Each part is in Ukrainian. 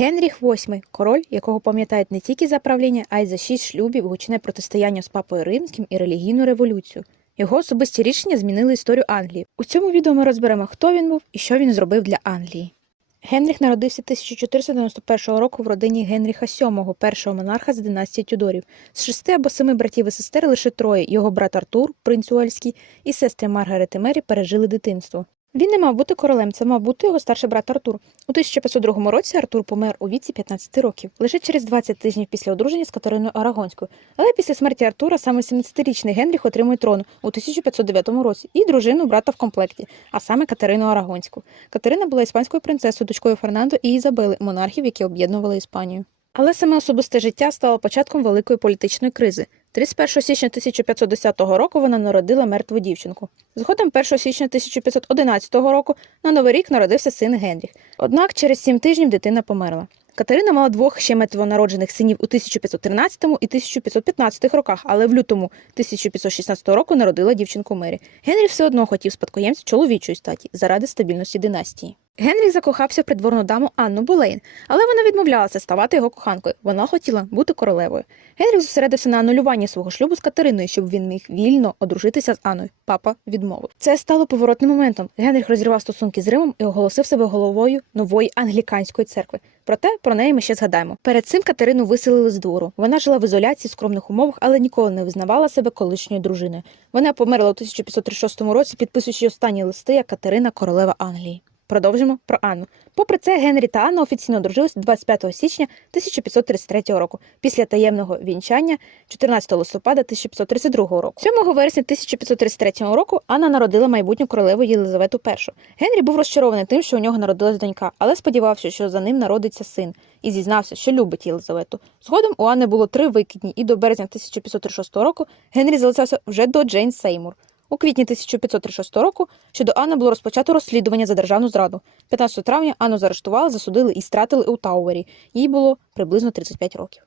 Генріх VIII – король, якого пам'ятають не тільки за правління, а й за шість шлюбів, гучне протистояння з папою римським і релігійну революцію. Його особисті рішення змінили історію Англії. У цьому відео ми розберемо, хто він був і що він зробив для Англії. Генріх народився 1491 року в родині Генріха VII, першого монарха з династії Тюдорів. З шести або семи братів і сестер лише троє його брат Артур, принц Уельський, і сестри Маргарет і Мері пережили дитинство. Він не мав бути королем, це мав бути його старший брат Артур. У 1502 році Артур помер у віці 15 років, лише через 20 тижнів після одруження з Катериною Арагонською. Але після смерті Артура саме 17-річний Генріх отримує трон у 1509 році і дружину брата в комплекті, а саме Катерину Арагонську. Катерина була іспанською принцесою, дочкою Фернандо і Ізабели, монархів, які об'єднували Іспанію. Але саме особисте життя стало початком великої політичної кризи. 31 січня 1510 року вона народила мертву дівчинку. Згодом 1 січня 1511 року на Новий рік народився син Генріх. Однак через сім тижнів дитина померла. Катерина мала двох ще мертвонароджених синів у 1513 і 1515 роках, але в лютому 1516 року народила дівчинку Мері. Генрі все одно хотів спадкоємця чоловічої статі заради стабільності династії. Генріх закохався в придворну даму Анну Болейн, але вона відмовлялася ставати його коханкою. Вона хотіла бути королевою. Генріх зосередився на анулюванні свого шлюбу з Катериною, щоб він міг вільно одружитися з Анною. Папа відмовив. Це стало поворотним моментом. Генріх розірвав стосунки з Римом і оголосив себе головою нової англіканської церкви. Проте про неї ми ще згадаємо. Перед цим Катерину виселили з двору. Вона жила в ізоляції в скромних умовах, але ніколи не визнавала себе колишньою дружиною. Вона померла у 1536 році, підписуючи останні листи як Катерина, королева Англії. Продовжимо про Анну. Попри це, Генрі та Анна офіційно одружились 25 січня 1533 року, після таємного вінчання 14 листопада 1532 року. 7 вересня 1533 року Анна народила майбутню королеву Єлизавету І. Генрі був розчарований тим, що у нього народилась донька, але сподівався, що за ним народиться син, і зізнався, що любить Єлизавету. Згодом у Анни було три викидні, і до березня 1536 року Генрі залишався вже до Джейн Сеймур. У квітні 1536 року щодо Анни було розпочато розслідування за державну зраду. 15 травня Анну заарештували, засудили і стратили у Тауері. Їй було приблизно 35 років.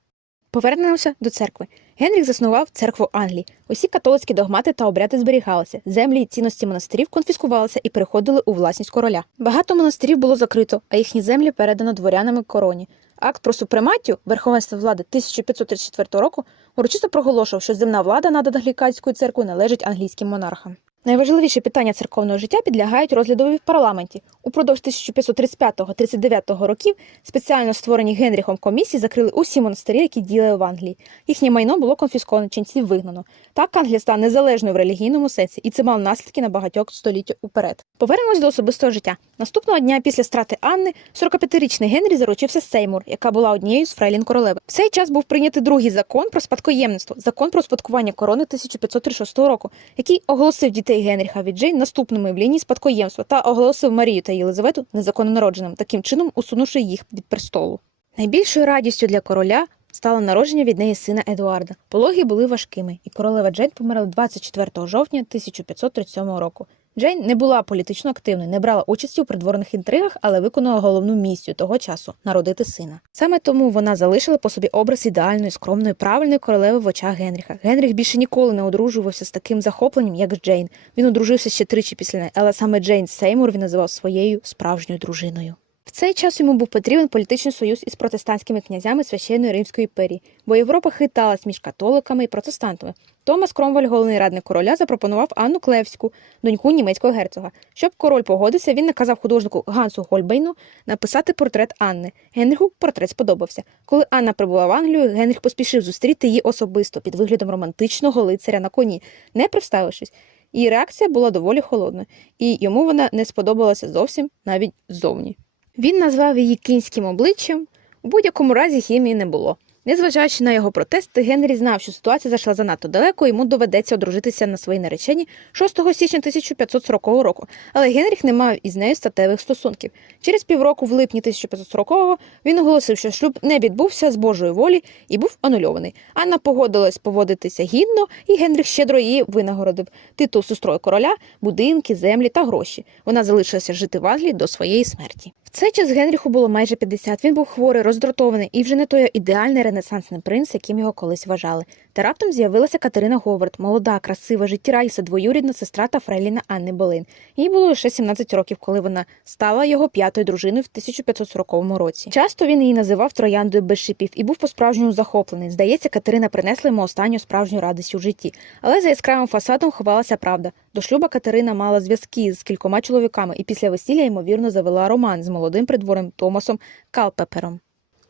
Повернемося до церкви. Генріх заснував церкву Англії. Усі католицькі догмати та обряди зберігалися. Землі і цінності монастирів конфіскувалися і переходили у власність короля. Багато монастирів було закрито, а їхні землі передано дворянами короні. Акт про супрематію верховенства влади 1534 року урочисто проголошував, що земна влада над англіканською церквою належить англійським монархам. Найважливіші питання церковного життя підлягають розглядові в парламенті. Упродовж 1535-39 років спеціально створені Генріхом комісії закрили усі монастирі, які діяли в Англії. Їхнє майно було конфісковано, ченців вигнано. Так Англія стала незалежною в релігійному сенсі, і це мав наслідки на багатьох століття уперед. Повернемось до особистого життя. Наступного дня після страти Анни 45-річний Генрі заручився з Сеймур, яка була однією з фрейлін королеви. В цей час був прийнятий другий закон про спадкоємництво, закон про спадкування корони 1536 року, який оголосив дітей Генріха від Джейн наступними в лінії спадкоємства та оголосив Марію та Єлизавету незаконно народженим, таким чином усунувши їх від престолу. Найбільшою радістю для короля стало народження від неї сина Едуарда. Пологи були важкими, і королева Джейн померла 24 жовтня 1537 року. Джейн не була політично активною, не брала участі у придворних інтригах, але виконала головну місію того часу народити сина. Саме тому вона залишила по собі образ ідеальної, скромної, правильної королеви в очах Генріха. Генріх більше ніколи не одружувався з таким захопленням, як Джейн. Він одружився ще тричі після неї, але саме Джейн Сеймур він називав своєю справжньою дружиною. Цей час йому був потрібен політичний союз із протестантськими князями священної Римської імперії, бо Європа хиталась між католиками і протестантами. Томас Кромваль, головний радник короля, запропонував Анну Клевську, доньку німецького герцога. Щоб король погодився, він наказав художнику Гансу Гольбейну написати портрет Анни. Генріху портрет сподобався. Коли Анна прибула в Англію, Генріх поспішив зустріти її особисто під виглядом романтичного лицаря на коні, не представившись. Її реакція була доволі холодною, і йому вона не сподобалася зовсім навіть ззовні. Він назвав її кінським обличчям. У будь-якому разі хімії не було. Незважаючи на його протести, Генрі знав, що ситуація зайшла занадто далеко, йому доведеться одружитися на своїй нареченні 6 січня 1540 року, але Генріх не мав із нею статевих стосунків. Через півроку, в липні 1540-го, він оголосив, що шлюб не відбувся з Божої волі і був анульований. Анна погодилась поводитися гідно, і Генріх щедро її винагородив титул сестрою короля, будинки, землі та гроші. Вона залишилася жити в Англії до своєї смерті. Цей час Генріху було майже 50. Він був хворий, роздратований і вже не той ідеальний ренесансний принц, яким його колись вважали. Та раптом з'явилася Катерина Говард, молода, красива, життєрадісна, двоюрідна сестра та фрейліна Анни Болейн. Їй було лише 17 років, коли вона стала його п'ятою дружиною в 1540 році. Часто він її називав трояндою без шипів і був по-справжньому захоплений. Здається, Катерина принесла йому останню справжню радість у житті. Але за яскравим фасадом ховалася правда. До шлюба Катерина мала зв'язки з кількома чоловіками і після весілля, ймовірно, завела роман з молодим придворним Томасом Калпепером.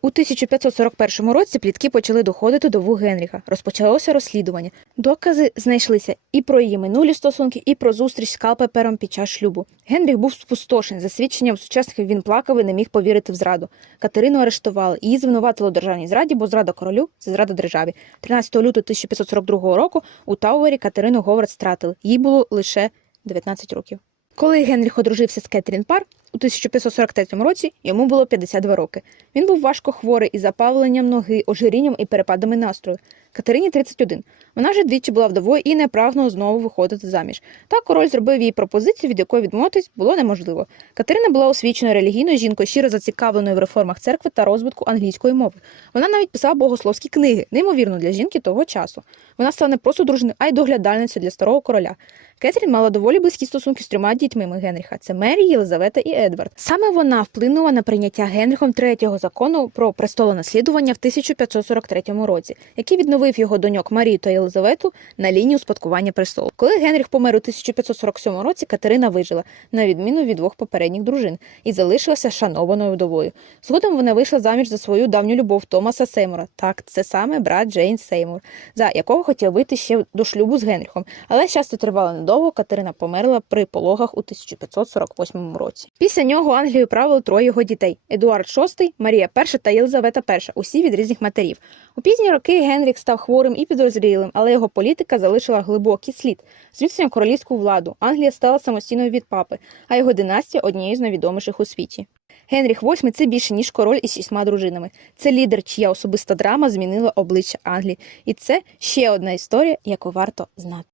У 1541 році плітки почали доходити до вух Генріха. Розпочалося розслідування. Докази знайшлися і про її минулі стосунки, і про зустріч з Калпепером під час шлюбу. Генріх був спустошений. За свідченням сучасників він плакав і не міг повірити в зраду. Катерину арештували. Її звинуватили у державній зраді, бо зрада королю це зрада державі. 13 лютого 1542 року у Тауері Катерину Говард стратили. Їй було лише 19 років. Коли Генріх одружився з Кетрін Пар у 1543 році, йому було 52 роки. Він був важко хворий із запавленням ноги, ожирінням і перепадами настрою. Катерині 31. Вона вже двічі була вдовою і не прагнула знову виходити заміж. Та король зробив їй пропозицію, від якої відмовитись було неможливо. Катерина була освіченою релігійною жінкою, щиро зацікавленою в реформах церкви та розвитку англійської мови. Вона навіть писала богословські книги, неймовірно для жінки того часу. Вона стала не просто дружиною, а й доглядальницею для старого короля. Кетрін мала доволі близькі стосунки з трьома дітьми Генріха: це Мері, Єлизавета і Едвард. Саме вона вплинула на прийняття Генріхом третього закону про престолонаслідування в 1543 році, який відновив його доньок Марію та Єлизавету на лінію спадкування престолу. Коли Генріх помер у 1547 році, Катерина вижила, на відміну від двох попередніх дружин, і залишилася шанованою вдовою. Згодом вона вийшла заміж за свою давню любов Томаса Сеймура. Так, це саме брат Джейн Сеймур, за якого хотів вийти ще до шлюбу з Генріхом. Але щастя тривало недовго. Катерина померла при пологах у 1548 році. Після нього Англією правили троє його дітей: Едуард VI, Марія І та Єлизавета І, усі від різних матерів. У пізні роки Генрік став хворим і підозрілим, але його політика залишила глибокий слід. Зміцнює королівську владу. Англія стала самостійною від папи, а його династія однією з найвідоміших у світі. Генріх VIII – це більше ніж король із шістьма дружинами. Це лідер, чия особиста драма змінила обличчя Англії. І це ще одна історія, яку варто знати.